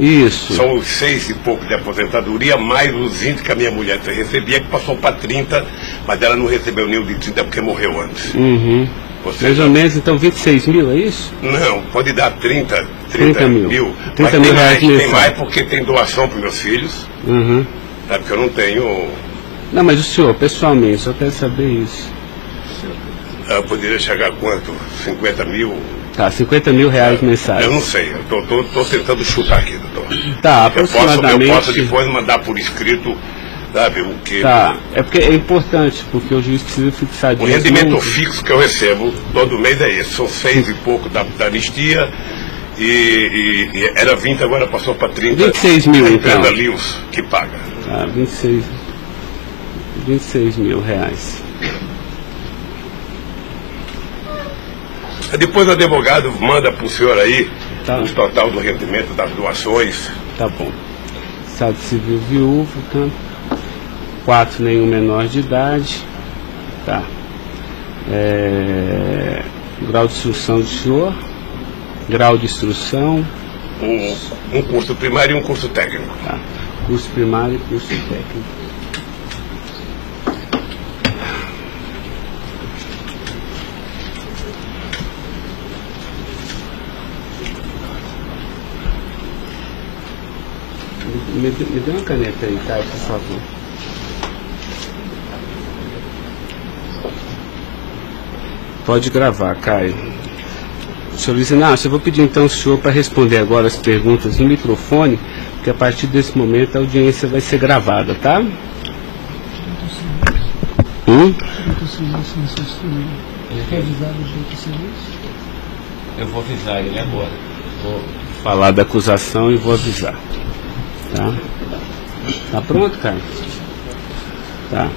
Isso. São os 6 e pouco de aposentadoria, mais os 20 que a minha mulher recebia, que passou para 30, mas ela não recebeu nenhum de 30 porque morreu antes. Uhum. Mais ou menos, então 26 mil, é isso? Não, pode dar 30 mil. 30 mil reais tem mais porque tem doação para meus filhos. Uhum. Sabe que eu não tenho. Não, mas o senhor, pessoalmente, só quero saber isso. Eu poderia chegar a quanto? 50 mil? Tá, 50 mil reais mensais. Eu não sei, eu tô tentando chutar aqui, doutor. Tá, aproximadamente. Eu posso depois mandar por escrito, sabe, o que. Tá, é porque é importante, porque o juiz precisa fixar O rendimento fixo que eu recebo todo mês é esse, são 6 e pouco da anistia, e era 20, agora passou para 30. 26 mil, então. A Lewis que paga. Tá, 26 mil reais. Depois o advogado manda para o senhor aí Tá. o total do rendimento das doações. Tá bom. Estado civil viúvo, tá? 4, nenhum menor de idade. Tá. Grau de instrução do senhor. Grau de instrução. Um curso primário e um curso técnico. Tá. Curso primário e curso técnico. Me dê uma caneta aí, Caio, por favor. Pode gravar, Caio. Senhor Luiz Inácio, eu vou pedir então ao senhor para responder agora as perguntas no microfone, porque a partir desse momento a audiência vai ser gravada, tá? Eu vou avisar ele agora. Vou falar da acusação e vou avisar. Tá? Tá pronto, cara? Tá.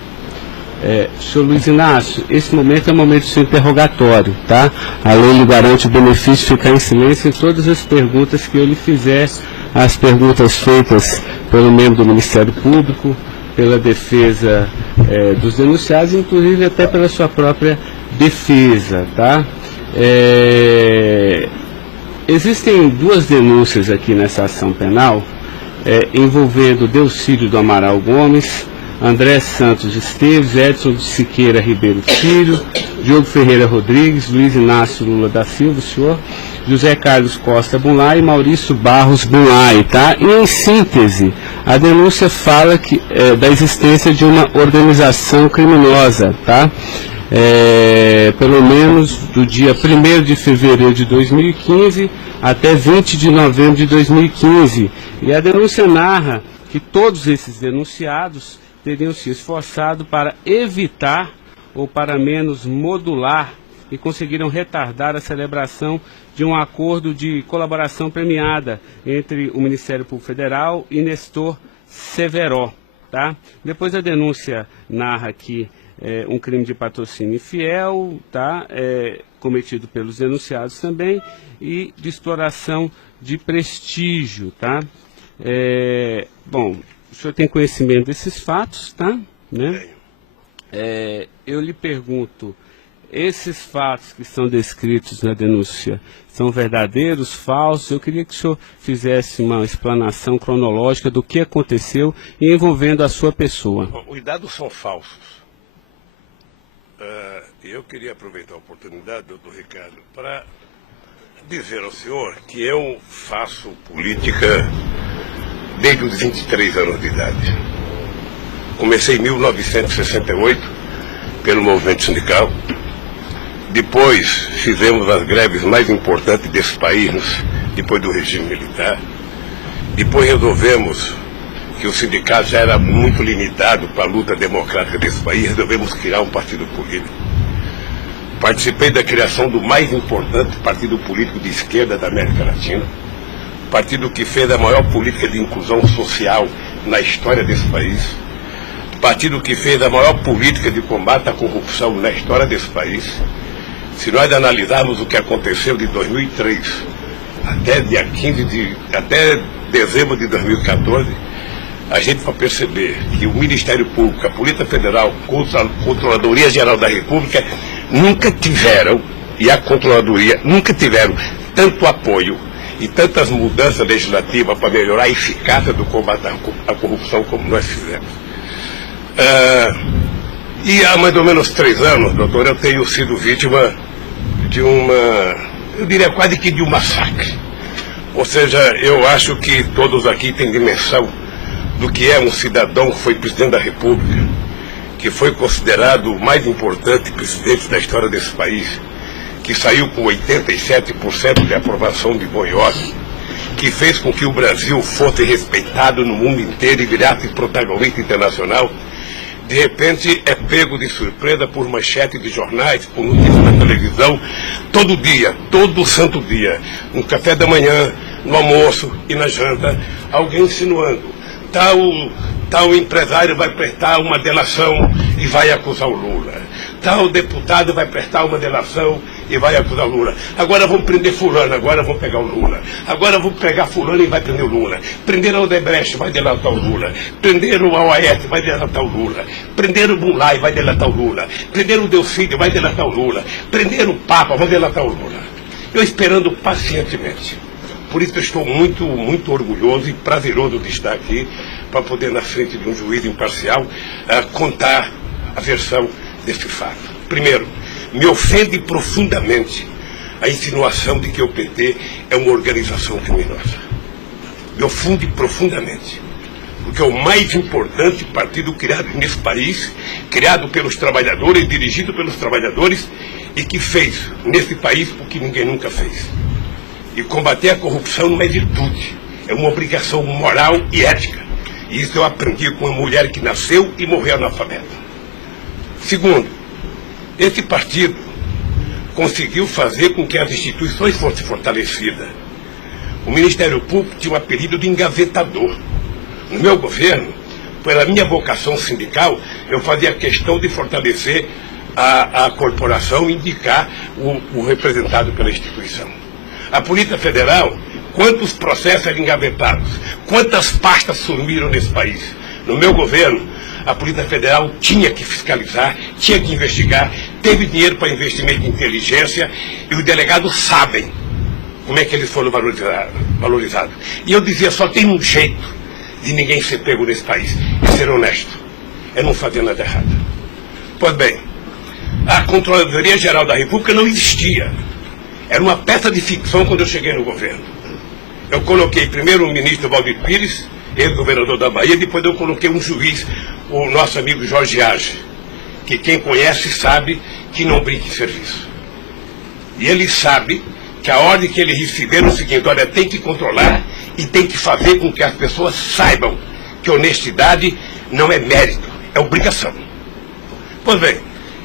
Senhor Luiz Inácio, esse momento é o momento do seu interrogatório, tá? A lei lhe garante o benefício de ficar em silêncio em todas as perguntas que eu lhe fizer, as perguntas feitas pelo membro do Ministério Público, pela defesa dos denunciados, inclusive até pela sua própria defesa, tá? Existem 2 denúncias aqui nessa ação penal, envolvendo Delcídio do Amaral Gomes, André Santos Esteves, Edson de Siqueira Ribeiro Filho, Diogo Ferreira Rodrigues, Luiz Inácio Lula da Silva, o senhor, José Carlos Costa Bunlai e Maurício Barros Bunlai, tá? E em síntese, a denúncia fala da existência de uma organização criminosa, tá? Pelo menos do dia 1º de fevereiro de 2015 até 20 de novembro de 2015. E a denúncia narra que todos esses denunciados teriam se esforçado para evitar ou para menos modular e conseguiram retardar a celebração de um acordo de colaboração premiada entre o Ministério Público Federal e Nestor Severo, tá? Depois a denúncia narra que um crime de patrocínio infiel, tá? Cometido pelos denunciados também, e de exploração de prestígio, tá? Bom, o senhor tem conhecimento desses fatos, tá? Né? Eu lhe pergunto, esses fatos que são descritos na denúncia são verdadeiros, falsos? Eu queria que o senhor fizesse uma explanação cronológica do que aconteceu envolvendo a sua pessoa. Os dados são falsos. Eu queria aproveitar a oportunidade, doutor Ricardo, para dizer ao senhor que eu faço política desde os 23 anos de idade. Comecei em 1968 pelo movimento sindical. Depois fizemos as greves mais importantes desse país, depois do regime militar. Depois resolvemos que o sindicato já era muito limitado para a luta democrática desse país, resolvemos criar um partido político. Participei da criação do mais importante partido político de esquerda da América Latina, partido que fez a maior política de inclusão social na história desse país, partido que fez a maior política de combate à corrupção na história desse país. Se nós analisarmos o que aconteceu de 2003 até dezembro de 2014, a gente vai perceber que o Ministério Público, a Polícia Federal, a Controladoria Geral da República nunca tiveram, e a Controladoria nunca tiveram tanto apoio e tantas mudanças legislativas para melhorar a eficácia do combate à corrupção como nós fizemos. E há mais ou menos 3 anos, doutor, eu tenho sido vítima de eu diria quase que de um massacre. Ou seja, eu acho que todos aqui têm dimensão do que é um cidadão que foi presidente da República, que foi considerado o mais importante presidente da história desse país, que saiu com 87% de aprovação de bom e ordem, que fez com que o Brasil fosse respeitado no mundo inteiro e virasse protagonista internacional, de repente é pego de surpresa por manchete de jornais, por notícias na televisão, todo dia, todo santo dia, no café da manhã, no almoço e na janta, alguém insinuando, tal empresário vai prestar uma delação e vai acusar o Lula. Tal deputado vai prestar uma delação e vai acusar o Lula. Agora vão prender fulano, agora vão pegar o Lula. Agora vão pegar fulano e vai prender o Lula. Prenderam o Odebrecht, vai delatar o Lula. Prenderam o Aoaete, vai delatar o Lula. Prenderam o Bunlai, vai delatar o Lula. Prenderam o Delcídio, vai delatar o Lula. Prenderam o Papa, vai delatar o Lula. Eu esperando pacientemente. Por isso eu estou muito, muito orgulhoso e prazeroso de estar aqui para poder, na frente de um juiz imparcial, contar a versão desse fato. Primeiro, me ofende profundamente a insinuação de que o PT é uma organização criminosa. Me ofende profundamente, porque é o mais importante partido criado nesse país, criado pelos trabalhadores, dirigido pelos trabalhadores, e que fez nesse país o que ninguém nunca fez. E combater a corrupção não é virtude, é uma obrigação moral e ética. E isso eu aprendi com uma mulher que nasceu e morreu analfabeta. Segundo, esse partido conseguiu fazer com que as instituições fossem fortalecidas. O Ministério Público tinha um apelido de engavetador. No meu governo, pela minha vocação sindical, eu fazia questão de fortalecer a corporação e indicar o representado pela instituição. A Polícia Federal, quantos processos eram engavetados, quantas pastas sumiram nesse país. No meu governo, a Polícia Federal tinha que fiscalizar, tinha que investigar, teve dinheiro para investimento em inteligência e os delegados sabem como é que eles foram valorizados. E eu dizia, só tem um jeito de ninguém ser pego nesse país, é ser honesto, é não fazer nada errado. Pois bem, a Controladoria Geral da República não existia. Era uma peça de ficção quando eu cheguei no governo. Eu coloquei primeiro o ministro Valdir Pires, ex-governador da Bahia, depois eu coloquei um juiz, o nosso amigo Jorge Age, que quem conhece sabe que não brinca em serviço. E ele sabe que a ordem que ele receber é o seguinte, olha, tem que controlar e tem que fazer com que as pessoas saibam que honestidade não é mérito, é obrigação. Pois bem,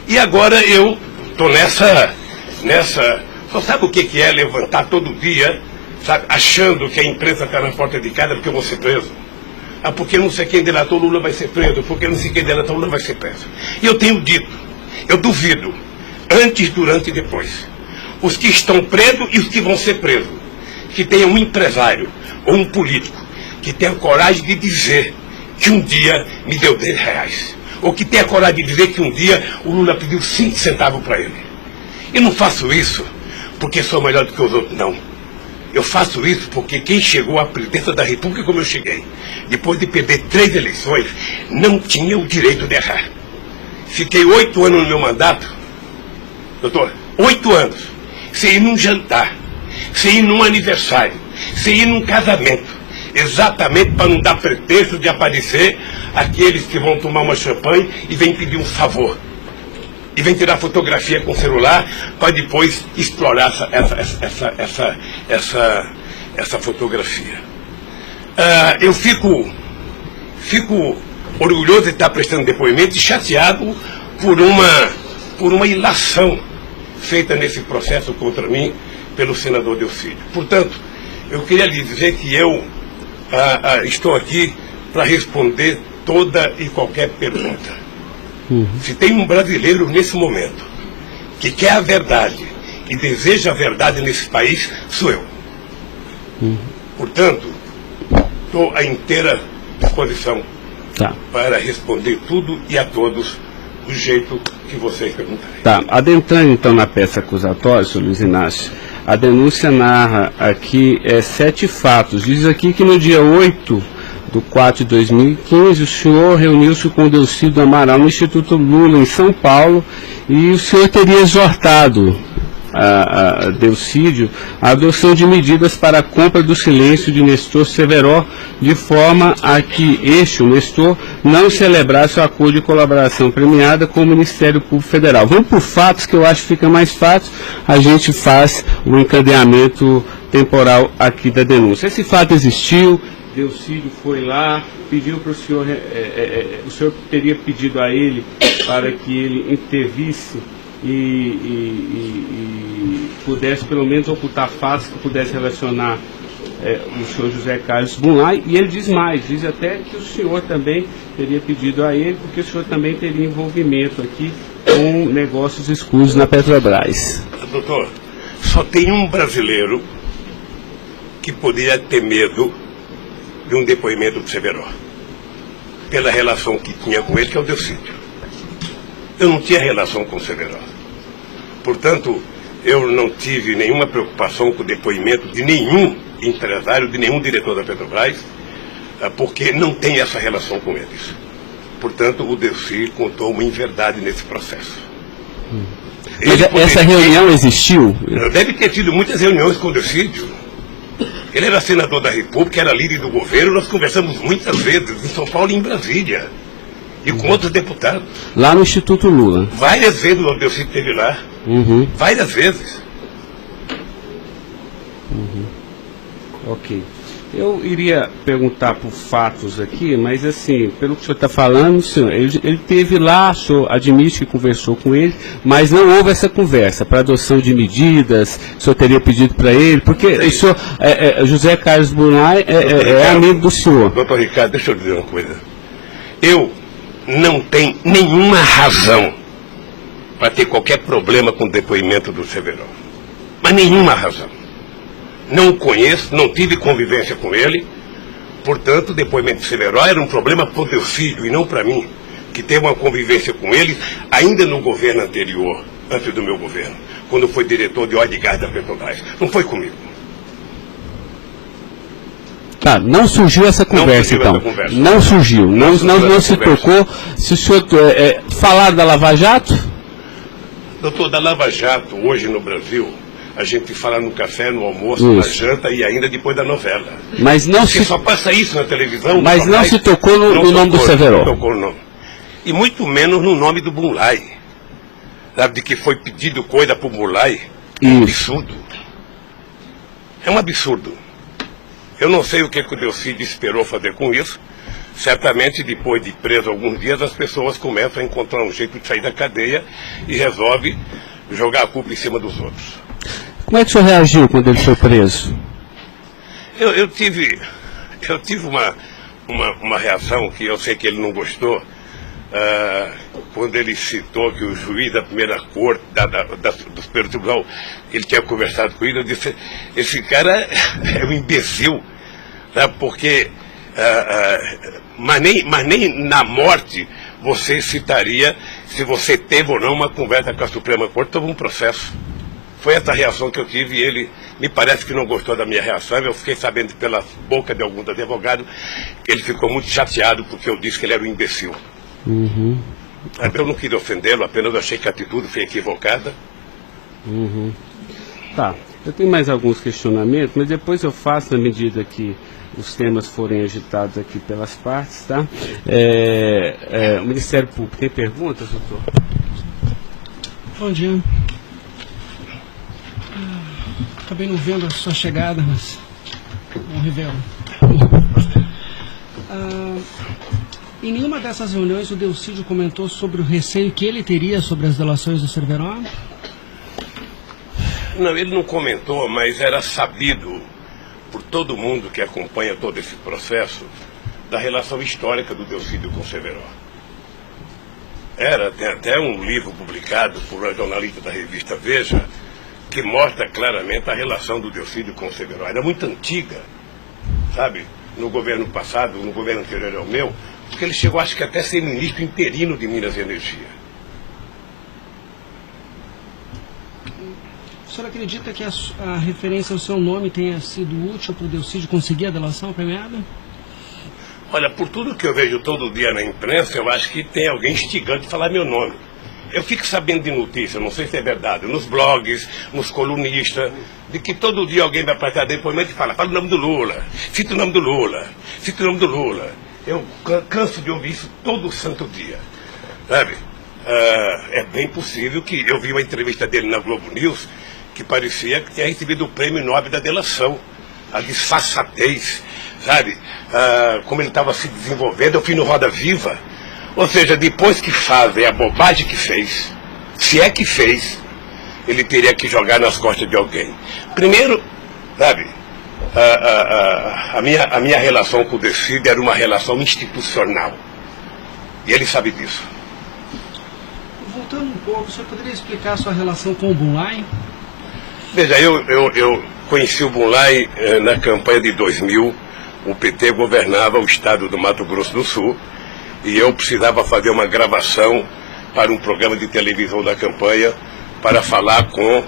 e agora eu estou nessa... Só sabe o que é levantar todo dia, sabe, achando que a imprensa está na porta de casa porque eu vou ser preso? Ah, porque não sei quem delatou Lula vai ser preso, porque não sei quem delatou Lula vai ser preso. E eu tenho dito, eu duvido, antes, durante e depois, os que estão presos e os que vão ser presos, que tenha um empresário ou um político que tenha coragem de dizer que um dia me deu R$10, ou que tenha coragem de dizer que um dia o Lula pediu 5 centavos para ele. Eu não faço isso porque sou melhor do que os outros, não. Eu faço isso porque quem chegou à presidência da República como eu cheguei, depois de perder 3 eleições, não tinha o direito de errar. Fiquei 8 anos no meu mandato, doutor, 8 anos, sem ir num jantar, sem ir num aniversário, sem ir num casamento, exatamente para não dar pretexto de aparecer aqueles que vão tomar uma champanhe e vêm pedir um favor. E vem tirar fotografia com o celular para depois explorar essa fotografia. Eu fico orgulhoso de estar prestando depoimento e chateado por uma ilação feita nesse processo contra mim pelo senador Delcídio. Portanto, eu queria lhe dizer que eu estou aqui para responder toda e qualquer pergunta. Se tem um brasileiro nesse momento que quer a verdade e deseja a verdade nesse país, sou eu. Portanto, estou à inteira disposição para responder tudo e a todos do jeito que vocês perguntarem. Tá, adentrando então na peça acusatória, senhor Luiz Inácio, A denúncia narra aqui 7 fatos. Diz aqui que no dia 8/4/2015, o senhor reuniu-se com o Delcídio Amaral no Instituto Lula, em São Paulo, e o senhor teria exortado a Delcídio a adoção de medidas para a compra do silêncio de Nestor Severo, de forma a que o Nestor, não celebrasse o acordo de colaboração premiada com o Ministério Público Federal. Vamos por fatos, que eu acho que fica mais fácil, a gente faz o encadeamento temporal aqui da denúncia. Esse fato existiu, Delcídio foi lá, pediu para o senhor teria pedido a ele para que ele intervisse e pudesse pelo menos ocultar fatos que pudesse relacionar o senhor José Carlos Bunlai, e ele diz mais, diz até que o senhor também teria pedido a ele, porque o senhor também teria envolvimento aqui com negócios escusos na Petrobras. Doutor, só tem um brasileiro que poderia ter medo de um depoimento do Severo, pela relação que tinha com ele, que é o Delcídio. Eu não tinha relação com o Severo. Portanto, eu não tive nenhuma preocupação com o depoimento de nenhum empresário, de nenhum diretor da Petrobras, porque não tem essa relação com eles. Portanto, o Delcídio contou uma inverdade nesse processo. Mas essa reunião existiu? Deve ter tido muitas reuniões com o Delcídio. Ele era senador da República, era líder do governo, nós conversamos muitas vezes em São Paulo e em Brasília. E com outros deputados. Lá no Instituto Lula. Várias vezes o Delcídio esteve lá. Várias vezes. Ok. Eu iria perguntar por fatos aqui, mas assim, pelo que o senhor está falando, senhor, ele teve lá, o senhor admite que conversou com ele, mas não houve essa conversa para adoção de medidas, o senhor teria pedido para ele, porque o senhor, José Carlos Bunlai é amigo do senhor. Doutor Ricardo, deixa eu dizer uma coisa. Eu não tenho nenhuma razão para ter qualquer problema com o depoimento do Severo. Mas nenhuma razão. Não o conheço, não tive convivência com ele. Portanto, o depoimento do Severo era um problema para o Delcídio e não para mim, que teve uma convivência com ele ainda no governo anterior, antes do meu governo, quando foi diretor de óleo e gás da Petrobras. Não foi comigo. Tá, não surgiu essa conversa, então. Não surgiu, não se tocou. Se o senhor falar da Lava Jato? Doutor, da Lava Jato, hoje no Brasil, a gente fala no café, no almoço, na janta e ainda depois da novela. Mas não Porque só passa isso na televisão. Mas não se tocou no nome do Severo. Não tocou no nome. E muito menos no nome do Bunlai. Sabe, de que foi pedido coisa para o Bunlai. É um absurdo. É um absurdo. Eu não sei o que o Delcídio esperou fazer com isso. Certamente, depois de preso alguns dias, as pessoas começam a encontrar um jeito de sair da cadeia e resolve jogar a culpa em cima dos outros. Como é que o senhor reagiu quando ele foi preso? Eu tive uma reação que eu sei que ele não gostou, quando ele citou que o juiz da primeira corte, do Superior Tribunal, ele tinha conversado com ele. Eu disse, esse cara é um imbecil, sabe? Porque, mas nem na morte você citaria se você teve ou não uma conversa com a Suprema Corte sobre um processo. Foi essa reação que eu tive e ele me parece que não gostou da minha reação. Eu fiquei sabendo pela boca de alguns advogados que ele ficou muito chateado porque eu disse que ele era um imbecil. Eu não quis ofendê-lo, apenas achei que a atitude foi equivocada. Tá, eu tenho mais alguns questionamentos, mas depois eu faço na medida que os temas forem agitados aqui pelas partes, tá? O Ministério Público tem perguntas, doutor? Bom dia. Acabei não vendo a sua chegada, mas não revelo. Em nenhuma dessas reuniões o Delcídio comentou sobre o receio que ele teria sobre as delações do Severo? Não, ele não comentou, mas era sabido por todo mundo que acompanha todo esse processo da relação histórica do Delcídio com o Severo. Tem até um livro publicado por uma jornalista da revista Veja que mostra claramente a relação do Delcídio com o Severo. Era muito antiga, sabe? No governo passado, no governo anterior ao meu, porque ele chegou, acho que até a ser ministro interino de Minas e Energia. O senhor acredita que a referência ao seu nome tenha sido útil para o Delcídio conseguir a delação premiada? Olha, por tudo que eu vejo todo dia na imprensa, eu acho que tem alguém instigando de falar meu nome. Eu fico sabendo de notícia, não sei se é verdade, nos blogs, nos colunistas, de que todo dia alguém vai prestar depoimento e fala o nome do Lula, cita o nome do Lula, cita o nome do Lula. Eu canso de ouvir isso todo santo dia, sabe? É bem possível que eu vi uma entrevista dele na Globo News que parecia que tinha recebido o prêmio Nobel da delação, a disfarçatez, sabe? Como ele estava se desenvolvendo, eu fui no Roda Viva. Ou seja, depois que fazem a bobagem que fez, se é que fez, ele teria que jogar nas costas de alguém. Primeiro, sabe, a minha relação com o Delcídio era uma relação institucional. E ele sabe disso. Voltando um pouco, o senhor poderia explicar a sua relação com o Bunlai? Veja, eu conheci o Bunlai na campanha de 2000. O PT governava o estado do Mato Grosso do Sul e eu precisava fazer uma gravação para um programa de televisão da campanha para falar com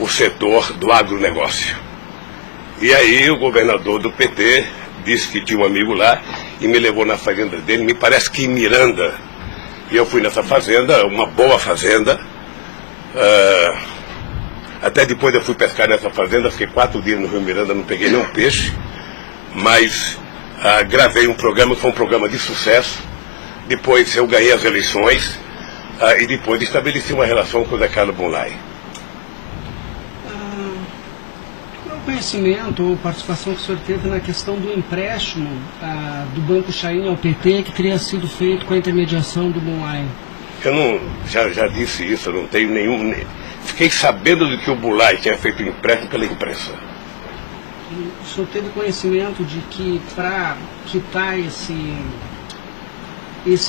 o setor do agronegócio. E aí o governador do PT disse que tinha um amigo lá e me levou na fazenda dele, me parece que em Miranda. E eu fui nessa fazenda, uma boa fazenda. Até depois eu fui pescar nessa fazenda, fiquei 4 dias no Rio Miranda, não peguei nenhum peixe. Mas gravei um programa que foi um programa de sucesso. Depois eu ganhei as eleições e depois estabeleci uma relação com o Zé Carlos Bunlai. Qual é o conhecimento ou participação que o senhor teve na questão do empréstimo do Banco Chain ao PT que teria sido feito com a intermediação do Bunlai? Eu não, já disse isso, eu não tenho nenhum... Fiquei sabendo de que o Bunlai tinha feito um empréstimo pela imprensa. O senhor teve conhecimento de que para quitar esse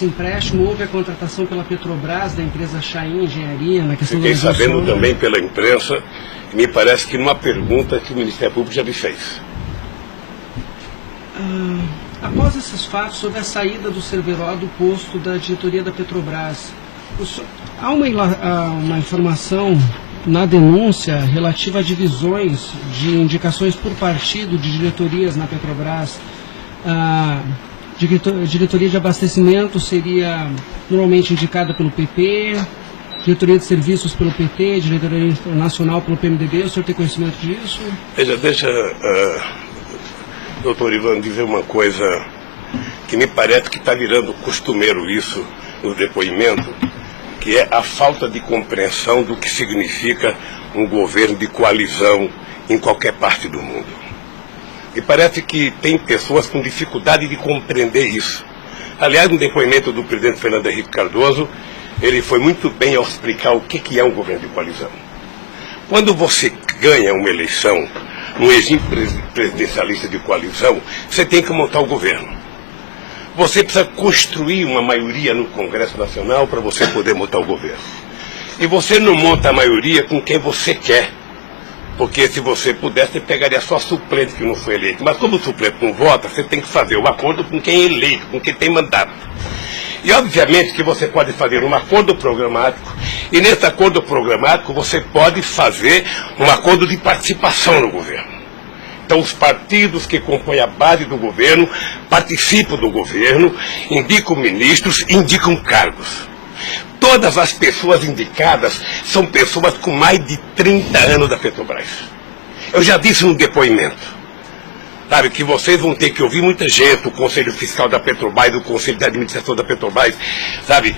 empréstimo houve a contratação pela Petrobras da empresa Chain Engenharia na questão Fiquei da sabendo também pela imprensa, e me parece que numa pergunta que o Ministério Público já me fez. Após esses fatos, sobre a saída do Cerveró do posto da diretoria da Petrobras, há uma informação na denúncia relativa a divisões de indicações por partido de diretorias na Petrobras. A diretoria de abastecimento seria normalmente indicada pelo PP, diretoria de serviços pelo PT, diretoria nacional pelo PMDB. O senhor tem conhecimento disso? Veja, deixa, doutor Ivan, dizer uma coisa que me parece que está virando costumeiro isso no depoimento, que é a falta de compreensão do que significa um governo de coalizão em qualquer parte do mundo. E parece que tem pessoas com dificuldade de compreender isso. Aliás, no depoimento do presidente Fernando Henrique Cardoso, ele foi muito bem ao explicar o que é um governo de coalizão. Quando você ganha uma eleição no regime presidencialista de coalizão, você tem que montar o governo. Você precisa construir uma maioria no Congresso Nacional para você poder montar o governo. E você não monta a maioria com quem você quer. Porque se você pudesse, você pegaria só suplente que não foi eleito. Mas como o suplente não vota, você tem que fazer um acordo com quem é eleito, com quem tem mandato. E obviamente que você pode fazer um acordo programático, e nesse acordo programático você pode fazer um acordo de participação no governo. Então os partidos que compõem a base do governo participam do governo, indicam ministros, indicam cargos. Todas as pessoas indicadas são pessoas com mais de 30 anos da Petrobras. Eu já disse no depoimento, sabe, que vocês vão ter que ouvir muita gente, o Conselho Fiscal da Petrobras, o Conselho de Administração da Petrobras, sabe,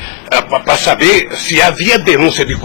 para saber se havia denúncia de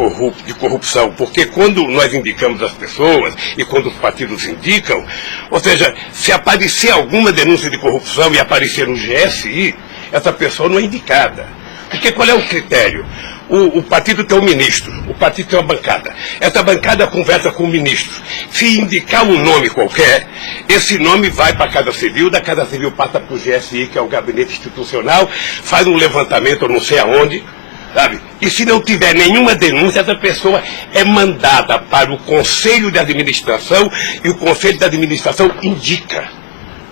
corrupção, porque quando nós indicamos as pessoas e quando os partidos indicam, ou seja, se aparecer alguma denúncia de corrupção e aparecer no GSI, essa pessoa não é indicada. Porque qual é o critério? O partido tem um ministro, o partido tem uma bancada. Essa bancada conversa com o ministro. Se indicar um nome qualquer, esse nome vai para a Casa Civil, da Casa Civil passa para o GSI, que é o Gabinete Institucional, faz um levantamento, eu não sei aonde, sabe? E se não tiver nenhuma denúncia, essa pessoa é mandada para o Conselho de Administração e o Conselho de Administração indica.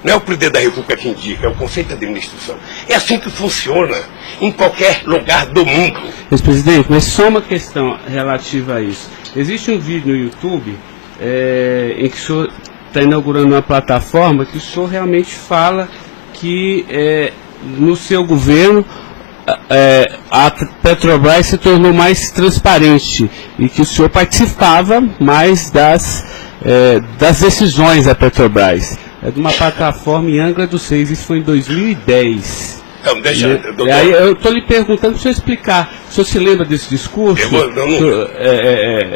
Não é o presidente da República que indica, é o Conselho de Administração. É assim que funciona em qualquer lugar do mundo. Mas, presidente, mas só uma questão relativa a isso. Existe um vídeo no YouTube em que o senhor está inaugurando uma plataforma que o senhor realmente fala que no seu governo a Petrobras se tornou mais transparente e que o senhor participava mais das decisões da Petrobras. É de uma plataforma em Angra dos Reis, isso foi em 2010. Então, deixa, doutor. Aí eu estou lhe perguntando para o senhor explicar. O senhor se lembra desse discurso?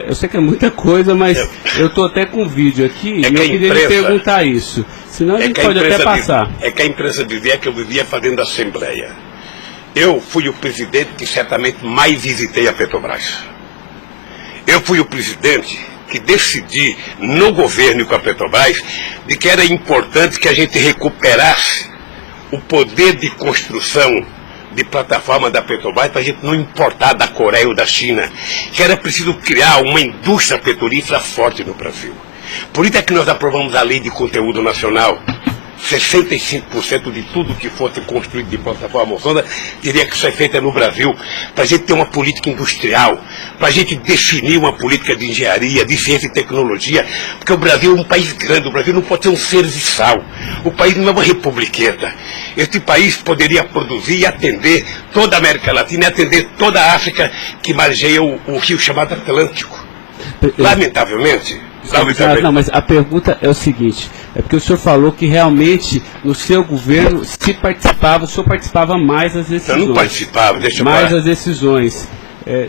Eu sei que é muita coisa, mas eu estou até com um vídeo aqui e eu queria lhe perguntar isso. Senão a gente pode até passar. É que a imprensa dizia que eu vivia fazendo assembleia. Eu fui o presidente que certamente mais visitei a Petrobras. Eu fui o presidente que decidi no governo e com a Petrobras de que era importante que a gente recuperasse o poder de construção de plataforma da Petrobras para a gente não importar da Coreia ou da China, que era preciso criar uma indústria petrolífera forte no Brasil. Por isso é que nós aprovamos a Lei de Conteúdo Nacional. 65% de tudo que fosse construído de plataforma sonda teria que ser feita no Brasil, para a gente ter uma política industrial, para a gente definir uma política de engenharia, de ciência e tecnologia, porque o Brasil é um país grande, o Brasil não pode ser um serviçal, o país não é uma republiqueta. Este país poderia produzir e atender toda a América Latina e atender toda a África que margeia o rio chamado Atlântico. Lamentavelmente. Não, mas a pergunta é o seguinte, é porque o senhor falou que realmente no seu governo o senhor participava mais das decisões. Eu não participava, deixa eu mais falar. as decisões.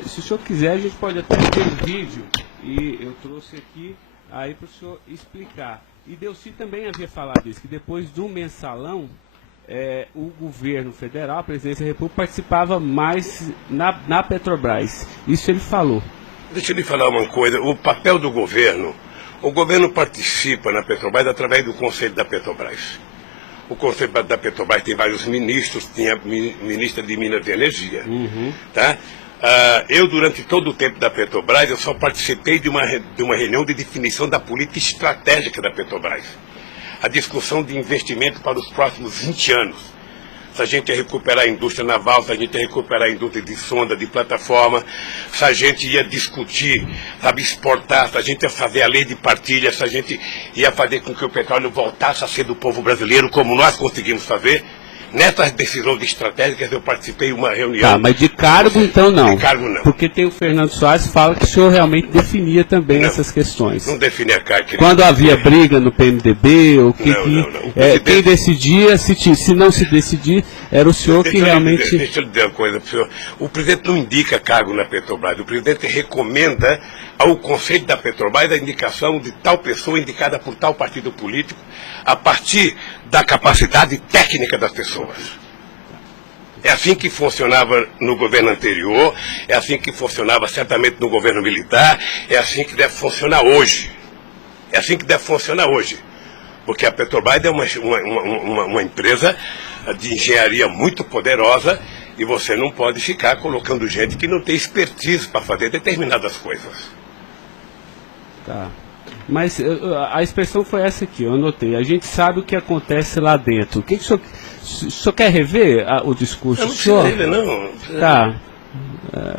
Se o senhor quiser, a gente pode até ter um vídeo, e eu trouxe aqui aí para o senhor explicar. E Delcy também havia falado isso, que depois do mensalão, o governo federal, a presidência da República, participava mais na Petrobras. Isso ele falou. Deixa eu lhe falar uma coisa, o papel do governo, o governo participa na Petrobras através do Conselho da Petrobras. O Conselho da Petrobras tem vários ministros, tinha a ministra de Minas e Energia. Tá? Eu, durante todo o tempo da Petrobras, eu só participei de uma reunião de definição da política estratégica da Petrobras. A discussão de investimento para os próximos 20 anos. Se a gente ia recuperar a indústria naval, se a gente ia recuperar a indústria de sonda, de plataforma, se a gente ia discutir, sabe, exportar, se a gente ia fazer a lei de partilha, se a gente ia fazer com que o petróleo voltasse a ser do povo brasileiro, como nós conseguimos fazer. Nessas decisões estratégicas eu participei de uma reunião. Tá, mas de cargo então não. De cargo não. Porque tem o Fernando Soares que fala que o senhor realmente definia também essas questões. Não definia cargo. Quando havia briga no PMDB, ou não. Quem decidia, se não se decidir, era o senhor que realmente... Deixa eu lhe dizer uma coisa para o senhor. O presidente não indica cargo na Petrobras. O presidente recomenda ao Conselho da Petrobras a indicação de tal pessoa indicada por tal partido político a partir da capacidade técnica das pessoas. É assim que funcionava no governo anterior, é assim que funcionava certamente no governo militar, é assim que deve funcionar hoje. É assim que deve funcionar hoje. Porque a Petrobras é uma empresa de engenharia muito poderosa e você não pode ficar colocando gente que não tem expertise para fazer determinadas coisas. Tá. Mas a expressão foi essa aqui, eu anotei. A gente sabe o que acontece lá dentro. O que o senhor quer rever o discurso? Eu não preciso rever, não. Tá.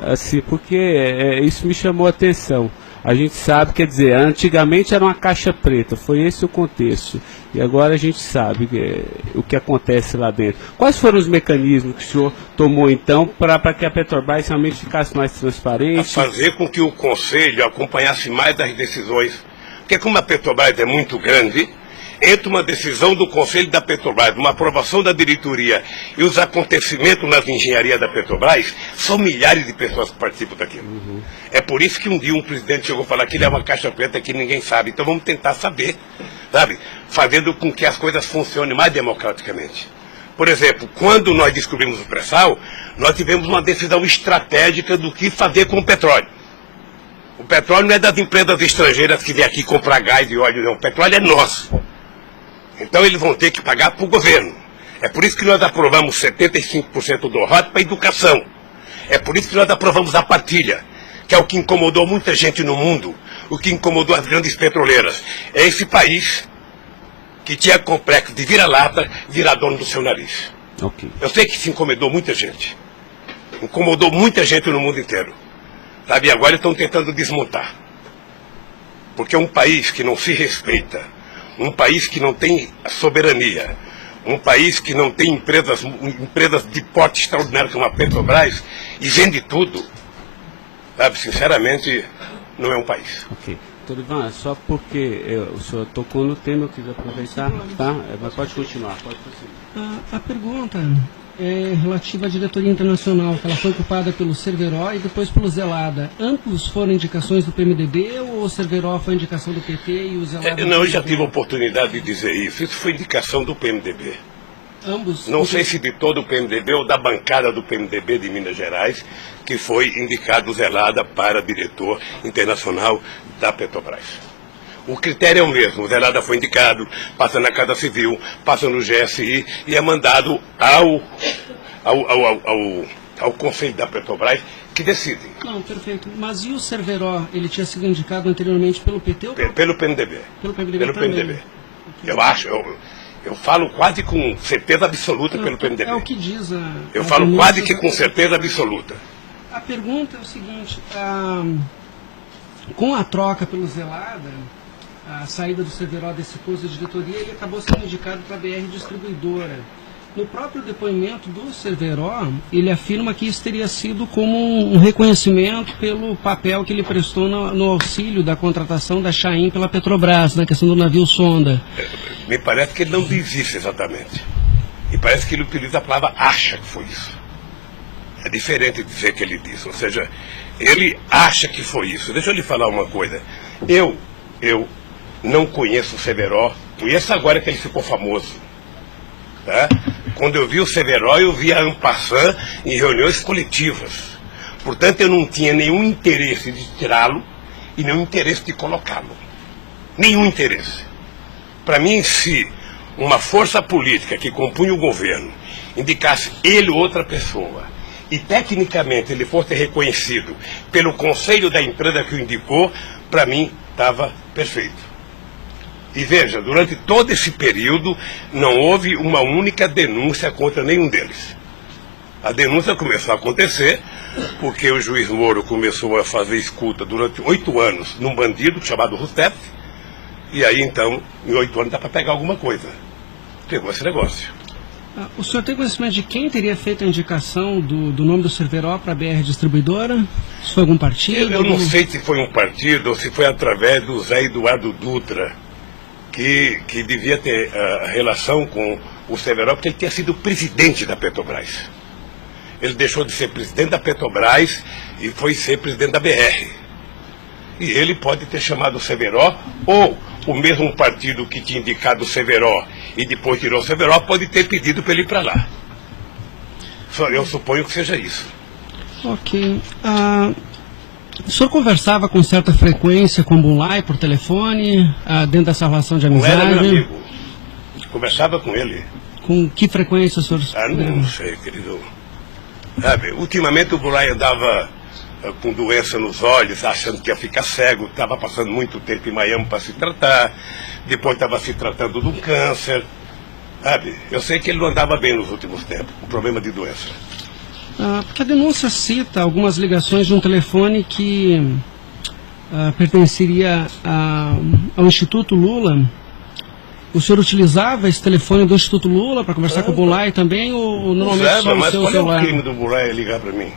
Assim, porque isso me chamou a atenção. A gente sabe, quer dizer, antigamente era uma caixa preta, foi esse o contexto. E agora a gente sabe o que acontece lá dentro. Quais foram os mecanismos que o senhor tomou, então, para que a Petrobras realmente ficasse mais transparente? A fazer com que o Conselho acompanhasse mais as decisões. Porque como a Petrobras é muito grande, entre uma decisão do Conselho da Petrobras, uma aprovação da diretoria e os acontecimentos nas engenharias da Petrobras, são milhares de pessoas que participam daquilo. É por isso que um dia um presidente chegou a falar que ele é uma caixa preta que ninguém sabe. Então vamos tentar saber, sabe? Fazendo com que as coisas funcionem mais democraticamente. Por exemplo, quando nós descobrimos o pré-sal, nós tivemos uma decisão estratégica do que fazer com o petróleo. O petróleo não é das empresas estrangeiras que vêm aqui comprar gás e óleo, não. O petróleo é nosso. Então eles vão ter que pagar para o governo. É por isso que nós aprovamos 75% do ROT para a educação. É por isso que nós aprovamos a partilha, que é o que incomodou muita gente no mundo, o que incomodou as grandes petroleiras. É esse país que tinha complexo de vira-lata, virar dono do seu nariz. Ok. Eu sei que isso incomodou muita gente. Incomodou muita gente no mundo inteiro. Sabe, e agora estão tentando desmontar. Porque é um país que não se respeita, um país que não tem soberania, um país que não tem empresas de porte extraordinário como a Petrobras e vende tudo. Sabe, sinceramente, não é um país. Ok. Doutor Ivan, só porque o senhor tocou no tema, eu quis aproveitar, tá? Mas pode continuar, pode prosseguir. A pergunta é relativa à diretoria internacional, que ela foi ocupada pelo Cerveró e depois pelo Zelada. Ambos foram indicações do PMDB ou o Cerveró foi indicação do PT e o Zelada... Não, eu já tive a oportunidade de dizer isso. Isso foi indicação do PMDB. Ambos? Não sei se de todo o PMDB ou da bancada do PMDB de Minas Gerais, que foi indicado o Zelada para diretor internacional da Petrobras. O critério é o mesmo. O Zelada foi indicado, passa na Casa Civil, passa no GSI e é mandado ao Conselho da Petrobras, que decide. Não, perfeito. Mas e o Cerveró? Ele tinha sido indicado anteriormente pelo PT ou pelo PMDB? Pelo PMDB Pelo também. PMDB. Eu acho, eu falo quase com certeza absoluta pelo PMDB. É o que diz a... Eu falo quase que com certeza absoluta. A pergunta é o seguinte, com a troca pelo Zelada, a saída do Cerveró desse posto de diretoria, ele acabou sendo indicado para a BR Distribuidora. No próprio depoimento do Cerveró, ele afirma que isso teria sido como um reconhecimento pelo papel que ele prestou no auxílio da contratação da Chain pela Petrobras, na questão do navio sonda. Me parece que ele não diz isso exatamente. Me parece que ele utiliza a palavra acha que foi isso. É diferente de dizer que ele disse. Ou seja, ele acha que foi isso. Deixa eu lhe falar uma coisa. Eu não conheço o Cerveró. Conheço agora que ele ficou famoso. Tá? Quando eu vi o Cerveró, eu vi a en passant em reuniões coletivas. Portanto, eu não tinha nenhum interesse de tirá-lo e nenhum interesse de colocá-lo. Nenhum interesse. Para mim, se uma força política que compunha o governo indicasse ele ou outra pessoa e tecnicamente ele fosse reconhecido pelo conselho da empresa que o indicou, para mim estava perfeito. E veja, durante todo esse período não houve uma única denúncia contra nenhum deles. A denúncia começou a acontecer porque o juiz Moro começou a fazer escuta durante 8 anos num bandido chamado Rousseff, e aí então, em 8 anos dá para pegar alguma coisa. Pegou esse negócio. O senhor tem conhecimento de quem teria feito a indicação do nome do Cerveró para a BR Distribuidora? Se foi algum partido? Eu não sei se foi um partido ou se foi através do Zé Eduardo Dutra, que devia ter relação com o Cerveró, porque ele tinha sido presidente da Petrobras. Ele deixou de ser presidente da Petrobras e foi ser presidente da BR. E ele pode ter chamado o Cerveró, ou o mesmo partido que tinha indicado o Cerveró e depois tirou o Cerveró pode ter pedido para ele ir para lá. Eu suponho que seja isso. Ok. O senhor conversava com certa frequência com o Bulay por telefone, dentro dessa relação de amizade? Não era meu amigo. Conversava com ele. Com que frequência o senhor... Não sei, querido. Sabe, ultimamente o Bulay andava com doença nos olhos, achando que ia ficar cego, estava passando muito tempo em Miami para se tratar, depois estava se tratando de um câncer. Sabe, eu sei que ele não andava bem nos últimos tempos, com problema de doença. Porque a denúncia cita algumas ligações de um telefone que pertenceria ao Instituto Lula. O senhor utilizava esse telefone do Instituto Lula para conversar com o Bulay também, ou normalmente só no seu celular? Mas qual é o crime do Bulay ligar para mim?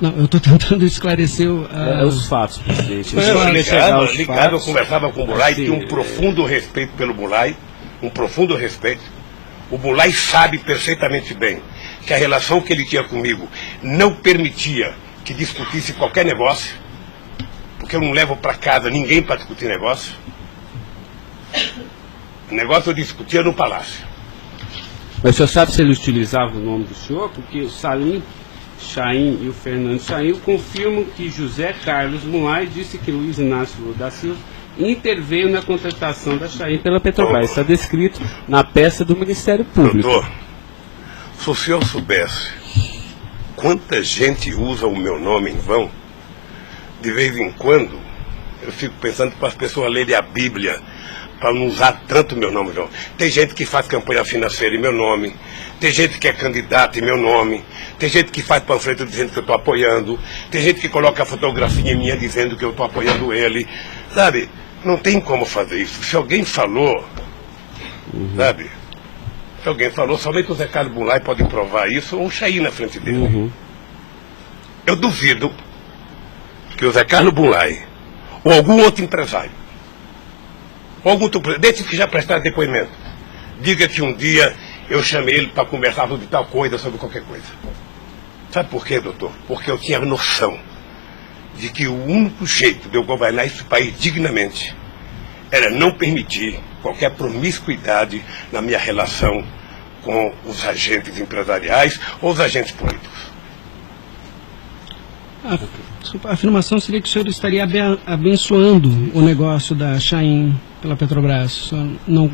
Não, eu estou tentando esclarecer os fatos, presidente. Eu conversava com o Bulay, tinha um profundo respeito pelo Bulay, um profundo respeito. O Bulay sabe perfeitamente bem que a relação que ele tinha comigo não permitia que discutisse qualquer negócio, porque eu não levo para casa ninguém para discutir negócio. O negócio eu discutia no palácio. Mas o senhor sabe se ele utilizava o nome do senhor? Porque o Salim Chain e o Fernando Chain confirmam que José Carlos Mulay disse que Luiz Inácio Lula da Silva interveio na contratação da Chain pela Petrobras. Está descrito na peça do Ministério Público. Doutor, se o senhor soubesse quanta gente usa o meu nome em vão, de vez em quando eu fico pensando para as pessoas lerem a Bíblia para não usar tanto meu nome, não. Tem gente que faz campanha financeira em meu nome, tem gente que é candidato em meu nome, tem gente que faz panfleto dizendo que eu estou apoiando, tem gente que coloca a fotografia minha dizendo que eu estou apoiando ele, sabe? Não tem como fazer isso. Se alguém falou, sabe? Se alguém falou, somente o Zé Carlos Bunlai pode provar isso, ou o Chaí na frente dele. Eu duvido que o Zé Carlos Bunlai, ou algum outro empresário, ou algum desses que já prestaram depoimento, diga que um dia eu chamei ele para conversar sobre tal coisa, sobre qualquer coisa. Sabe por quê, doutor? Porque eu tinha noção de que o único jeito de eu governar esse país dignamente era não permitir qualquer promiscuidade na minha relação com os agentes empresariais ou os agentes políticos. A afirmação seria que o senhor estaria abençoando o negócio da Chaim pela Petrobras. O senhor não...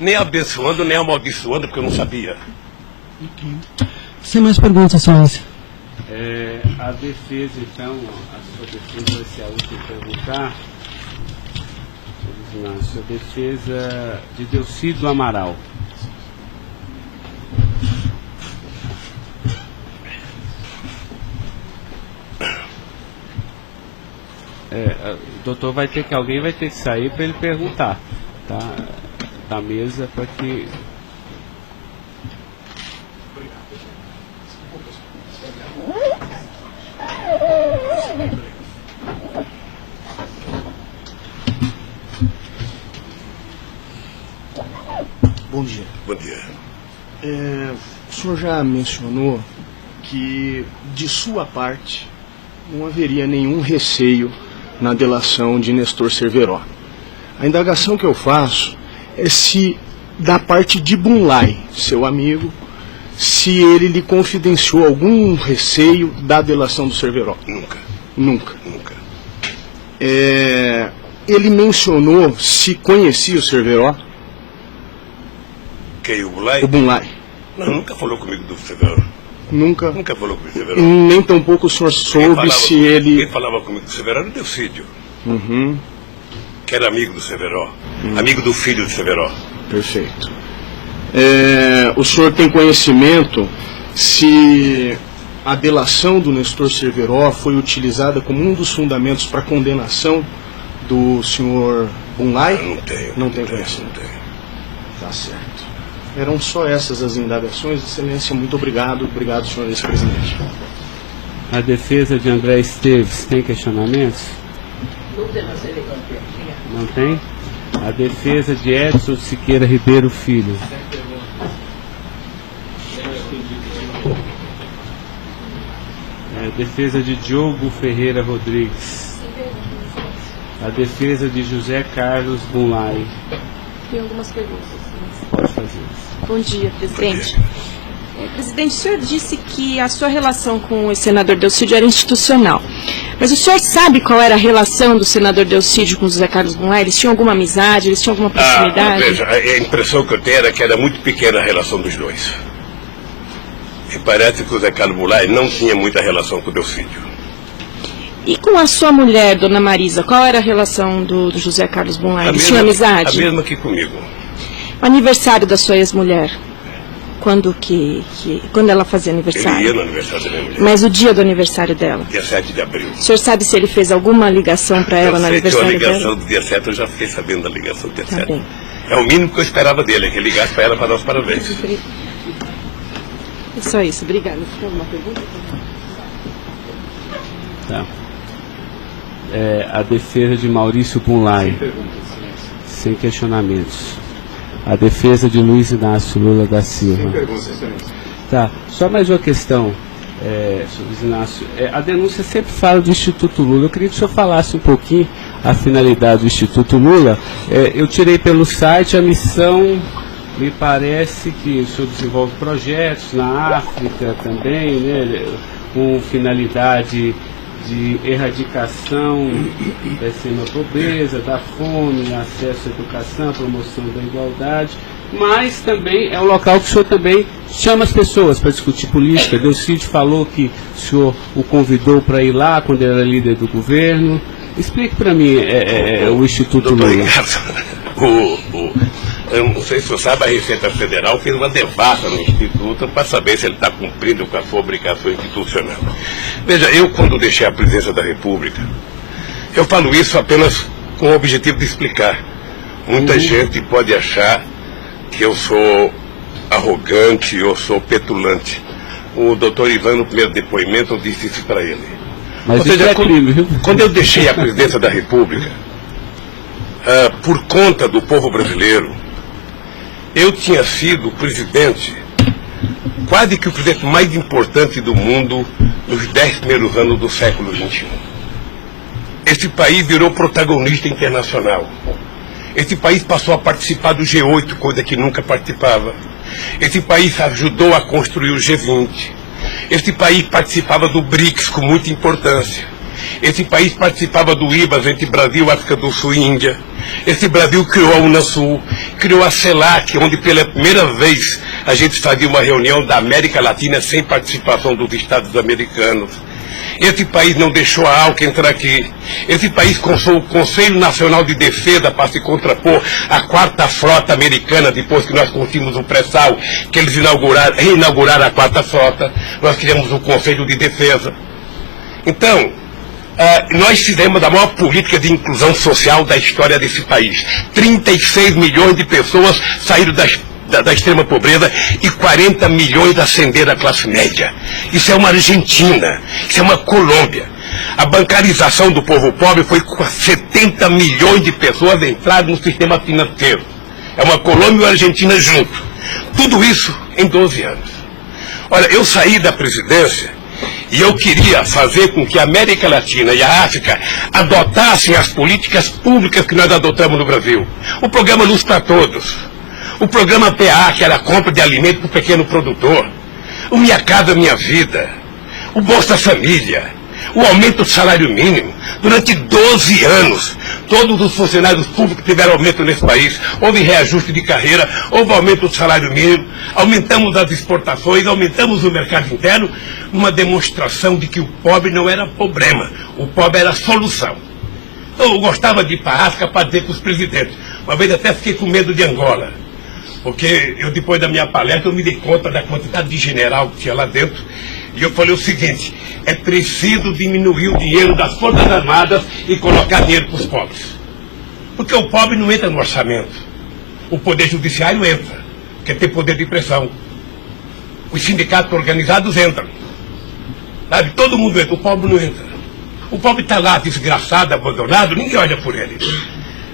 Nem abençoando, nem amaldiçoando, porque eu não sabia. Sem mais perguntas, excelência. A defesa, então, a sua defesa vai ser a última a perguntar. A sua defesa de Delcídio Amaral. Doutor, alguém vai ter que sair para ele perguntar, tá? Da mesa para que... Bom dia. Bom dia. O senhor já mencionou que, de sua parte, não haveria nenhum receio na delação de Nestor Cerveró. A indagação que eu faço é se, da parte de Bunlai, seu amigo, se ele lhe confidenciou algum receio da delação do Cerveró. Nunca. Nunca. Nunca. Ele mencionou se conhecia o Cerveró? Quem, o Bunlai? O Bunlai. Não, nunca falou comigo do Cerveró. Nunca? Nunca falou comigo do Cerveró. Nem tampouco o senhor soube se ele... Quem falava comigo do Cerveró era o Delcídio. Uhum. Que era amigo do Cerveró. Amigo do filho do Cerveró. Perfeito. O senhor tem conhecimento se a delação do Nestor Cerveró foi utilizada como um dos fundamentos para a condenação do senhor Bunlai? Não tenho. Não tem conhecimento. Não tenho. Tá certo. Eram só essas as indagações. Excelência, muito obrigado. Obrigado, senhor vice-presidente. A defesa de André Esteves tem questionamentos? Não tem? A defesa de Edson Siqueira Ribeiro Filho. A defesa de Diogo Ferreira Rodrigues. A defesa de José Carlos Bunlai. Tem algumas perguntas. Pode fazer isso. Bom dia, presidente. Presidente, o senhor disse que a sua relação com o senador Delcídio era institucional. Mas o senhor sabe qual era a relação do senador Delcídio com o José Carlos Bunlai? Eles tinham alguma amizade? Eles tinham alguma proximidade? Veja, a impressão que eu tenho era que era muito pequena a relação dos dois. E parece que o José Carlos Bunlai não tinha muita relação com o Delcídio. E com a sua mulher, dona Marisa, qual era a relação do José Carlos Bunlai? Eles tinham amizade? A mesma que comigo. O aniversário da sua ex-mulher? Quando ela fazia aniversário? Ele ia no aniversário da minha mulher. Mas o dia do aniversário dela? Dia 7 de abril. O senhor sabe se ele fez alguma ligação para ela no aniversário dela? A ligação do dia 7, eu já fiquei sabendo da ligação do dia 7. Bem. É o mínimo que eu esperava dele, que ele ligasse para ela para dar os parabéns. É só isso, obrigada. Tem alguma pergunta? Tá. A defesa de Maurício Bunlai. Sem questionamentos. A defesa de Luiz Inácio Lula da Silva. Sem perguntas, excelência. Tá. Só mais uma questão, senhor Luiz Inácio. A denúncia sempre fala do Instituto Lula. Eu queria que o senhor falasse um pouquinho a finalidade do Instituto Lula. Eu tirei pelo site a missão. Me parece que o senhor desenvolve projetos na África também, né, com finalidade de erradicação da extrema pobreza, da fome, acesso à educação, promoção da igualdade, mas também é um local que o senhor também chama as pessoas para discutir política. Delcídio falou que o senhor o convidou para ir lá quando ele era líder do governo. Explique para mim o Instituto Lula. Eu não sei se você sabe, a Receita Federal fez uma devassa no Instituto para saber se ele está cumprindo com a sua obrigação institucional. Veja, eu quando deixei a presidência da República, eu falo isso apenas com o objetivo de explicar. Muita gente pode achar que eu sou arrogante, eu sou petulante. O doutor Ivan, no primeiro depoimento, eu disse isso para ele. Mas ou seja, é crime, viu? quando eu deixei a presidência da República, por conta do povo brasileiro, eu tinha sido presidente, quase que o presidente mais importante do mundo nos 10 primeiros anos do século XXI. Esse país virou protagonista internacional. Esse país passou a participar do G8, coisa que nunca participava. Esse país ajudou a construir o G20. Esse país participava do BRICS com muita importância. Esse país participava do IBAS entre Brasil, África do Sul e Índia. Esse Brasil criou a Unasul, criou a CELAC, onde pela primeira vez a gente fazia uma reunião da América Latina sem participação dos Estados americanos. Esse país não deixou a ALCA entrar aqui. Esse país construiu o Conselho Nacional de Defesa para se contrapor à quarta frota americana, depois que nós conseguimos o pré-sal, que eles reinauguraram a quarta frota. Nós criamos o Conselho de Defesa. Então, nós fizemos a maior política de inclusão social da história desse país. 36 milhões de pessoas saíram da extrema pobreza e 40 milhões ascenderam à classe média. Isso é uma Argentina, isso é uma Colômbia. A bancarização do povo pobre foi com 70 milhões de pessoas entraram no sistema financeiro. É uma Colômbia e uma Argentina junto. Tudo isso em 12 anos. Olha, eu saí da presidência e eu queria fazer com que a América Latina e a África adotassem as políticas públicas que nós adotamos no Brasil. O programa Luz para Todos. O programa PA, que era a compra de alimento para o pequeno produtor. O Minha Casa Minha Vida. O Bolsa Família. O aumento do salário mínimo. Durante 12 anos, todos os funcionários públicos tiveram aumento nesse país. Houve reajuste de carreira, houve aumento do salário mínimo, aumentamos as exportações, aumentamos o mercado interno, uma demonstração de que o pobre não era problema, o pobre era a solução. Eu gostava de ir para a África para dizer para os presidentes. Uma vez até fiquei com medo de Angola, porque eu, depois da minha palestra, eu me dei conta da quantidade de general que tinha lá dentro. E eu falei o seguinte: é preciso diminuir o dinheiro das Forças Armadas e colocar dinheiro para os pobres. Porque o pobre não entra no orçamento. O Poder Judiciário entra, porque tem poder de pressão. Os sindicatos organizados entram. Sabe? Todo mundo entra, o pobre não entra. O pobre está lá, desgraçado, abandonado, ninguém olha por ele.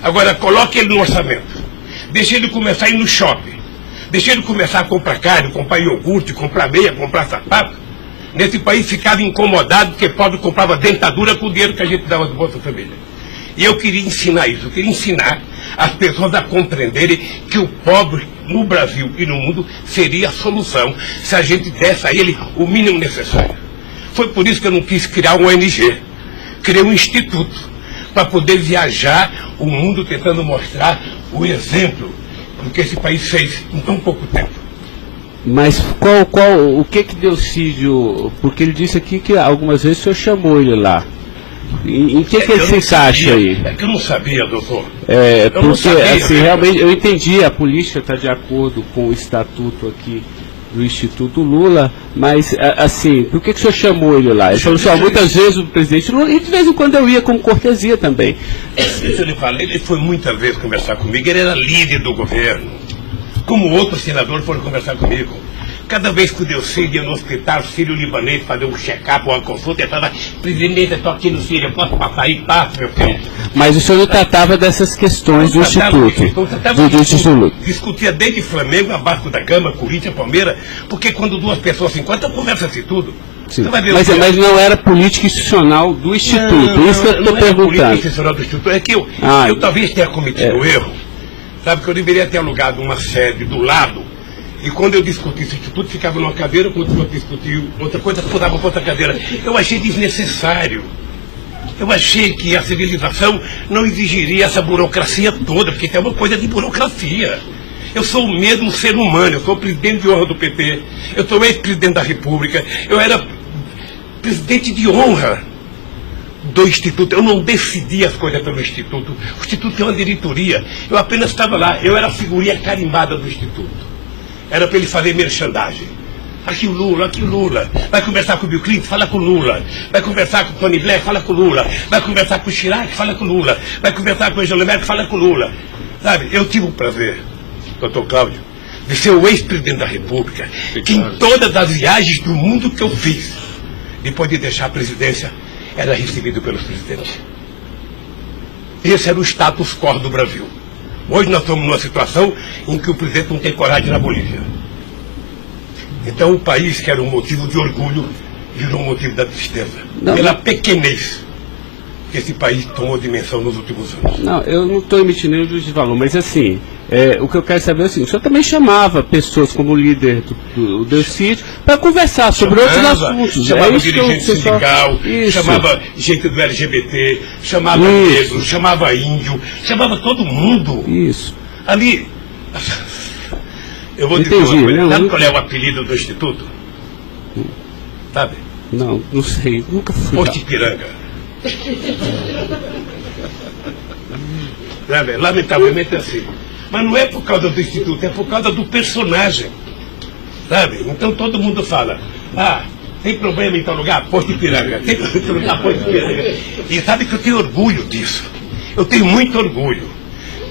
Agora, coloque ele no orçamento. Deixe ele começar a ir no shopping. Deixe ele começar a comprar carne, comprar iogurte, comprar meia, comprar sapato. Nesse país ficava incomodado porque pobre comprava dentadura com o dinheiro que a gente dava do Bolsa Família. E eu queria ensinar isso, eu queria ensinar as pessoas a compreenderem que o pobre no Brasil e no mundo seria a solução se a gente desse a ele o mínimo necessário. Foi por isso que eu não quis criar um ONG, criei um instituto para poder viajar o mundo tentando mostrar o exemplo do que esse país fez em tão pouco tempo. Mas o que Delcídio, porque ele disse aqui que algumas vezes o senhor chamou ele lá. Em que ele se encaixa aí? É que eu não sabia, doutor. Porque sabia, assim, realmente, eu entendi, a política está de acordo com o estatuto aqui do Instituto Lula, mas assim, por que o senhor chamou ele lá? Ele falou assim, muitas vezes o presidente Lula, e de vez em quando eu ia com cortesia também. Deixa eu lhe falar, ele foi muitas vezes conversar comigo, ele era líder do governo. Como outros senadores foram conversar comigo. Cada vez que o Delcídio ia no hospital sírio-libanês fazer um check-up ou uma consulta, ele falava: presidente, eu estou aqui no Sírio, eu posso passar aí? Passa, meu filho. Mas o senhor não tratava dessas questões do Instituto? Discutia desde Flamengo, abaixo da Gama, Corinthians, Palmeiras, porque quando duas pessoas se encontram, conversa-se tudo. Sim. Mas não era política institucional do Instituto, isso que eu estou perguntando. Política institucional do Instituto, é que eu talvez tenha cometido erro. Sabe que eu deveria ter alugado uma sede do lado, e quando eu discuti esse instituto, ficava numa cadeira, quando eu discutia outra coisa, mudava para outra cadeira. Eu achei desnecessário. Eu achei que a civilização não exigiria essa burocracia toda, porque tem uma coisa de burocracia. Eu sou o mesmo ser humano, eu sou presidente de honra do PT, eu sou ex-presidente da República, eu era presidente de honra do Instituto. Eu não decidi as coisas pelo Instituto. O Instituto tem uma diretoria. Eu apenas estava lá. Eu era a figurinha carimbada do Instituto. Era para ele fazer merchandising. Aqui o Lula. Vai conversar com o Bill Clinton, fala com o Lula. Vai conversar com o Tony Blair, fala com o Lula. Vai conversar com o Chirac, fala com o Lula. Vai conversar com o Angela Merkel, fala com o Lula. Sabe, eu tive o prazer, doutor Cláudio, de ser o ex-presidente da República, que em todas as viagens do mundo que eu fiz, depois de deixar a presidência, era recebido pelos presidentes. Esse era o status quo do Brasil. Hoje nós estamos numa situação em que o presidente não tem coragem na Bolívia. Então o país, que era um motivo de orgulho, virou um motivo da tristeza. Pela pequenez que esse país tomou dimensão nos últimos anos. Não, eu não estou emitindo nenhum juízo de valor, mas assim, o que eu quero saber é assim, o senhor também chamava pessoas como o líder do Delcídio para conversar sobre outros assuntos. Chamava dirigente sindical, chamava gente do LGBT, chamava negro, chamava índio, chamava todo mundo. Isso. Ali, eu vou dizer uma coisa, sabe qual é o apelido do Instituto? Sabe? Não sei, nunca fui. Posto Ipiranga. Lamentavelmente é assim. Mas não é por causa do Instituto, é por causa do personagem. Sabe? Então todo mundo fala, tem problema em tal lugar? Posto Ipiranga. Tem problema em tal lugar? Posto Ipiranga. E sabe que eu tenho orgulho disso. Eu tenho muito orgulho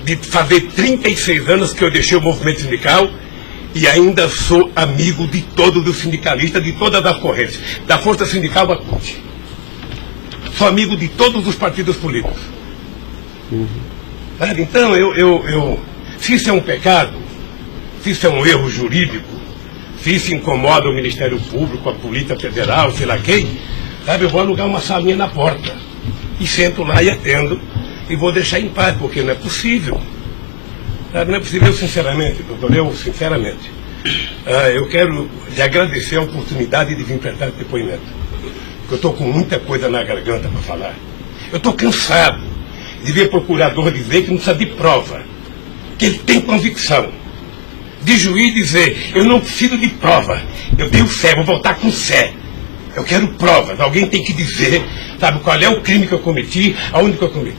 de fazer 36 anos que eu deixei o movimento sindical e ainda sou amigo de todos os sindicalistas, de todas as correntes, da Força Sindical à CUT. Sou amigo de todos os partidos políticos. Então, se isso é um pecado, se isso é um erro jurídico, se isso incomoda o Ministério Público, a Polícia Federal, sei lá quem, eu vou alugar uma salinha na porta e sento lá e atendo e vou deixar em paz, porque não é possível. Não é possível, sinceramente, doutor, eu quero lhe agradecer a oportunidade de vir prestar esse depoimento. Eu estou com muita coisa na garganta para falar. Eu estou cansado de ver procurador dizer que não precisa de prova, que ele tem convicção. De juiz dizer, eu não preciso de prova, eu tenho fé, vou voltar com fé. Eu quero provas, alguém tem que dizer, qual é o crime que eu cometi, aonde que eu cometi.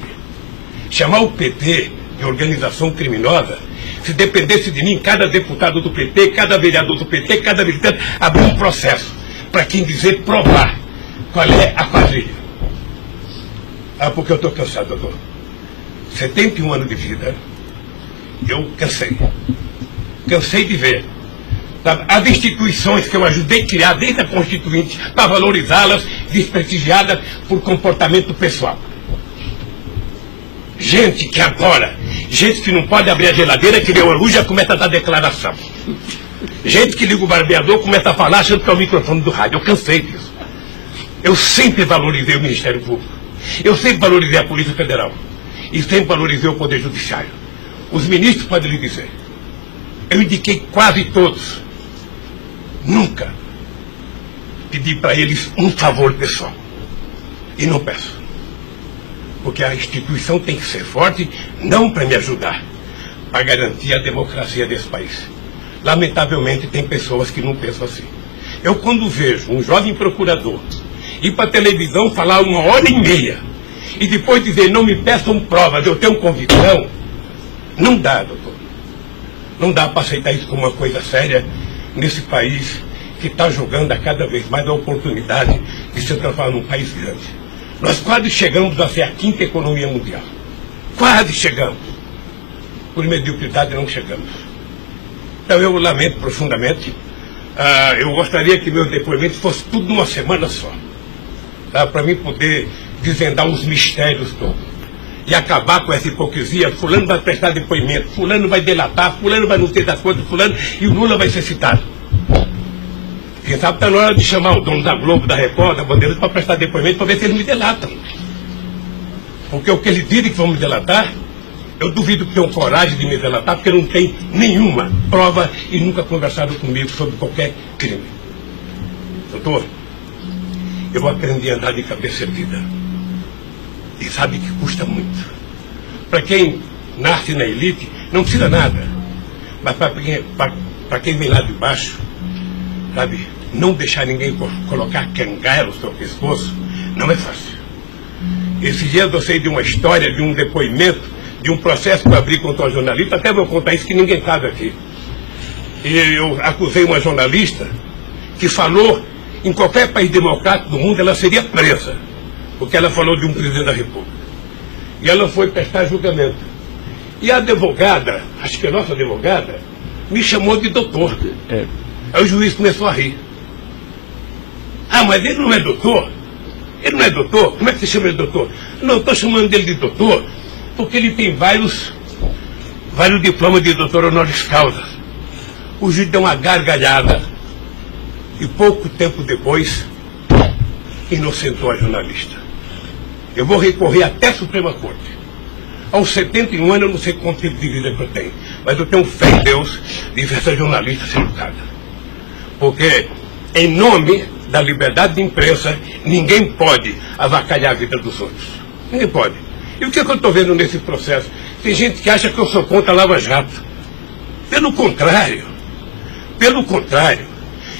Chamar o PT de organização criminosa, se dependesse de mim, cada deputado do PT, cada vereador do PT, cada militante, abrir um processo para quem dizer provar qual é a quadrilha. Porque eu estou cansado, doutor. 71 anos de vida, eu cansei. Cansei de ver as instituições que eu ajudei a criar desde a Constituinte para valorizá-las, desprestigiadas por comportamento pessoal. Gente que não pode abrir a geladeira, que deu a luz já começa a dar declaração. Gente que liga o barbeador, começa a falar achando que é o microfone do rádio. Eu cansei disso. Eu sempre valorizei o Ministério Público. Eu sempre valorizei a Polícia Federal. E sempre valorizei o Poder Judiciário. Os ministros podem lhe dizer. Eu indiquei quase todos. Nunca pedi para eles um favor pessoal. E não peço. Porque a instituição tem que ser forte, não para me ajudar, para garantir a democracia desse país. Lamentavelmente, tem pessoas que não pensam assim. Eu, quando vejo um jovem procurador ir para a televisão falar 1h30 e depois dizer, não me peçam provas, eu tenho convicção, não dá, doutor. Não dá para aceitar isso como uma coisa séria nesse país que está jogando a cada vez mais a oportunidade de se transformar num país grande. Nós quase chegamos a ser a 5ª economia mundial. Quase chegamos. Por mediocridade não chegamos. Então eu lamento profundamente. Eu gostaria que meu depoimento fosse tudo numa semana só. Para mim poder desvendar os mistérios todos. E acabar com essa hipocrisia. Fulano vai prestar depoimento, fulano vai delatar, fulano vai não ter das coisas, fulano, e o Lula vai ser citado. Quem sabe está na hora de chamar o dono da Globo, da Record, da Bandeirantes para prestar depoimento para ver se eles me delatam. Porque o que eles dizem que vão me delatar, eu duvido que tenham coragem de me delatar, porque não tem nenhuma prova e nunca conversaram comigo sobre qualquer crime. Doutor, eu aprendi a andar de cabeça erguida. E sabe que custa muito. Para quem nasce na elite, não precisa nada. Mas para quem vem lá de baixo, sabe, não deixar ninguém colocar cangaia no seu pescoço, não é fácil. Esses dias eu sei de uma história, de um depoimento, de um processo que eu abri contra uma jornalista, até vou contar isso que ninguém sabe aqui. E eu acusei uma jornalista que falou, em qualquer país democrático do mundo, ela seria presa, porque ela falou de um presidente da República. E ela foi prestar julgamento. E a advogada, acho que a nossa advogada, me chamou de doutor. Aí o juiz começou a rir. Ah, mas ele não é doutor? Ele não é doutor? Como é que você chama ele de doutor? Não, estou chamando ele de doutor porque ele tem vários diplomas de doutor honoris causa. O juiz deu uma gargalhada e pouco tempo depois inocentou a jornalista. Eu vou recorrer até a Suprema Corte. Aos 71 anos eu não sei quanto tempo de vida que eu tenho, mas eu tenho fé em Deus de ver essa jornalista ser julgada. Porque, em nome da liberdade de imprensa, ninguém pode avacalhar a vida dos outros. Ninguém pode. E o que eu estou vendo nesse processo? Tem gente que acha que eu sou contra a Lava Jato. Pelo contrário,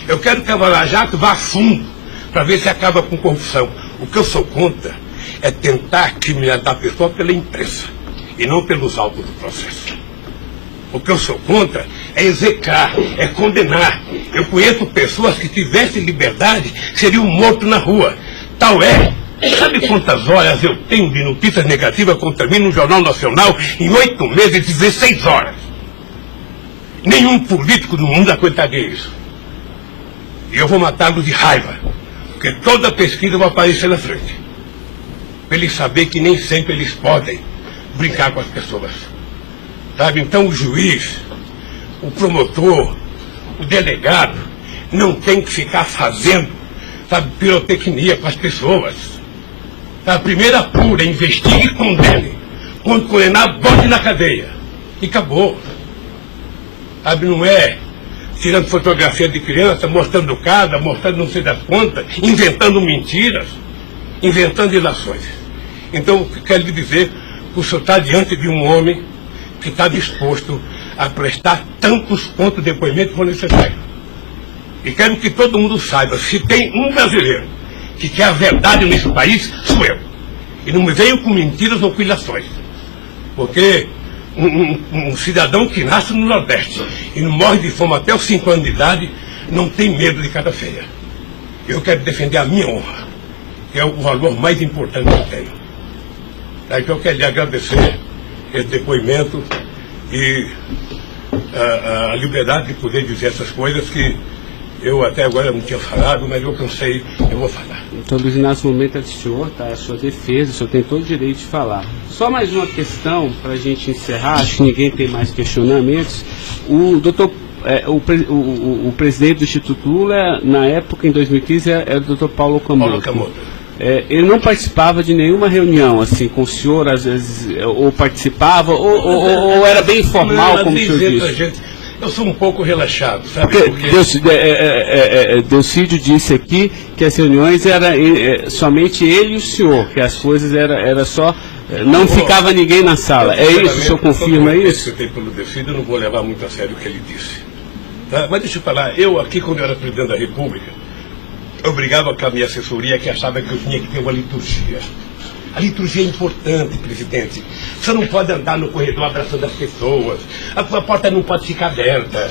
eu quero que a Lava Jato vá a fundo para ver se acaba com corrupção. O que eu sou contra é tentar criminalizar a pessoa pela imprensa e não pelos autos do processo. O que eu sou contra é execrar, é condenar. Eu conheço pessoas que tivessem liberdade seriam mortos na rua. Tal é. Sabe quantas horas eu tenho de notícias negativas contra mim no Jornal Nacional em 8 meses, 16 horas? Nenhum político do mundo aguentaria isso. E eu vou matá-los de raiva, porque toda pesquisa vai aparecer na frente. Para eles saberem que nem sempre eles podem brincar com as pessoas. Sabe? Então o juiz, o promotor, o delegado, não tem que ficar fazendo, sabe, pirotecnia com as pessoas. A primeira apura, investigue e condene. Quando condenar, bote na cadeia. E acabou. Sabe, não é tirando fotografia de criança, mostrando casa, mostrando não sei das quantas, inventando mentiras, inventando ilações. Então, quero lhe dizer que o senhor está diante de um homem que está disposto a prestar tantos quanto depoimentos for necessário. E quero que todo mundo saiba, se tem um brasileiro que quer a verdade nesse país, sou eu. E não me venham com mentiras ou com ilações. Porque um cidadão que nasce no Nordeste e não morre de fome até os 5 anos de idade, não tem medo de cara feia. Eu quero defender a minha honra, que é o valor mais importante que eu tenho. Então eu quero lhe agradecer esse depoimento e a liberdade de poder dizer essas coisas que eu até agora não tinha falado, mas eu cansei, eu vou falar. Então, Luiz Inácio, o momento é do senhor, tá? A sua defesa, o senhor tem todo o direito de falar. Só mais uma questão para a gente encerrar, acho que ninguém tem mais questionamentos. O presidente do Instituto Lula, na época, em 2015, era o doutor Paulo Camoto. Ele não participava de nenhuma reunião, assim, com o senhor, às vezes, ou participava, ou era bem informal, como o senhor disse? Eu sou um pouco relaxado, sabe? Porque Delcídio disse aqui que as reuniões eram somente ele e o senhor, que as coisas era só... Não ficava ninguém na sala. É isso? O senhor confirma isso? Eu tenho pelo Delcídio, eu não vou levar muito a sério o que ele disse. Tá? Mas deixa eu falar, eu aqui, quando eu era presidente da República, eu brigava com a minha assessoria que achava que eu tinha que ter uma liturgia. A liturgia é importante, presidente. Você não pode andar no corredor abraçando as pessoas. A porta não pode ficar aberta,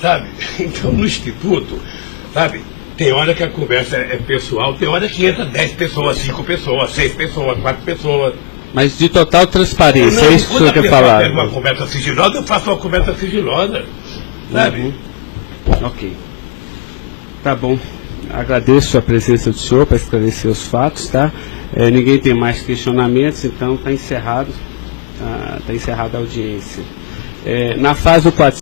sabe? Então, no Instituto, sabe, tem hora que a conversa é pessoal, tem hora que entra 10 pessoas, 5 pessoas, 6 pessoas, 4 pessoas. Mas de total transparência, é isso que o senhor quer falar? Quando uma conversa sigilosa, eu faço uma conversa sigilosa, sabe? Ok. Tá bom. Agradeço a presença do senhor para esclarecer os fatos, tá? Ninguém tem mais questionamentos, então está encerrado a audiência. Na fase do